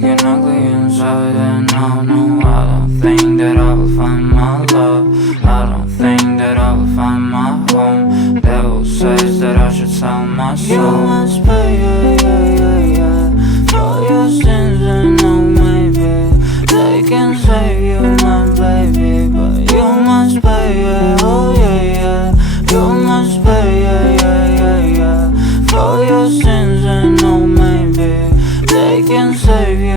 fucking ugly inside. And no, I don't think that I will find my love. I don't think that I will find my home. Devil says that I should sell my soul. You must pay, yeah, for your sins, and no, maybe they can save you, my baby, but you must pay, yeah, oh yeah. You must pay, yeah, for your sins, and no, maybe they can save you.